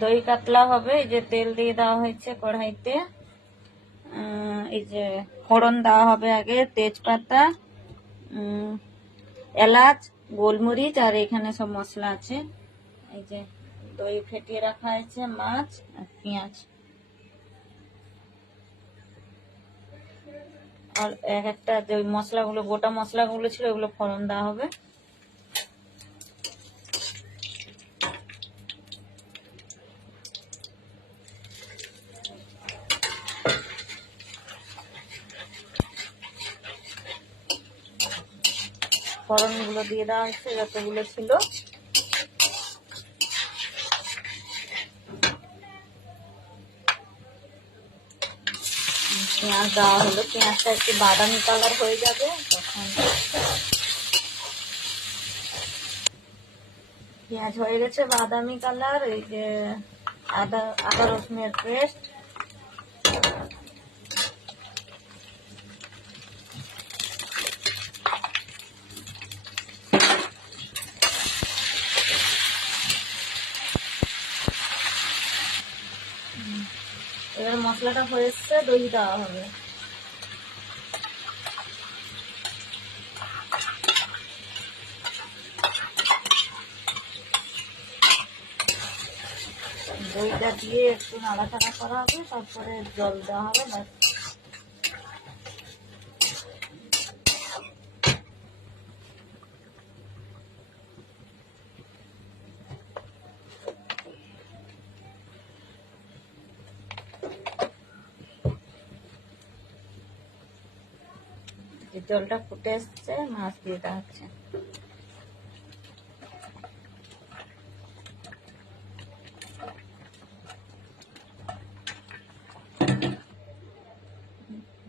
দই কাতলা হবে। এই যে তেল দিয়ে দেওয়া হয়েছে কড়াইতে। এই যে ফোড়ন দেওয়া হবে আগে, তেজপাতা, এলাচ, গোলমরিচ, আর এখানে সব মশলা আছে। এই যে দই ফেটিয়ে রাখা হয়েছে, মাছ আর পেঁয়াজ, আর এক একটা যে মশলাগুলো, গোটা মশলাগুলো ছিল ওগুলো ফোড়ন দেওয়া হবে। ফোড়নগুলো দিয়ে দেওয়া হয়েছে যতগুলো ছিল। পেঁয়াজ দেওয়া হলো, পেঁয়াজটা একটু বাদামি কালার হয়ে যাবে তখন। পেঁয়াজ হয়ে গেছে বাদামি কালার। এই যে আদা রসুনের পেস্ট, এবার মশলাটা হয়ে এসছে, দই দেওয়া হবে। দইটা দিয়ে একটু নাড়াচাড়া করা হবে, তারপরে জল দেওয়া হবে। ব্যাস। জলটা ফুটে এসছে, মাছ দিয়ে দেওয়া হচ্ছে।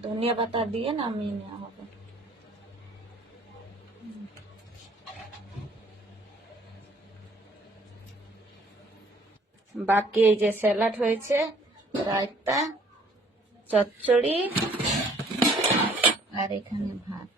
ধনিয়া পাতা দিয়ে নামিয়ে নেওয়া হবে। বাকি এই যে স্যালাড হয়েছে, রায়তা, চচ্চড়ি, আর এখানে ভাত।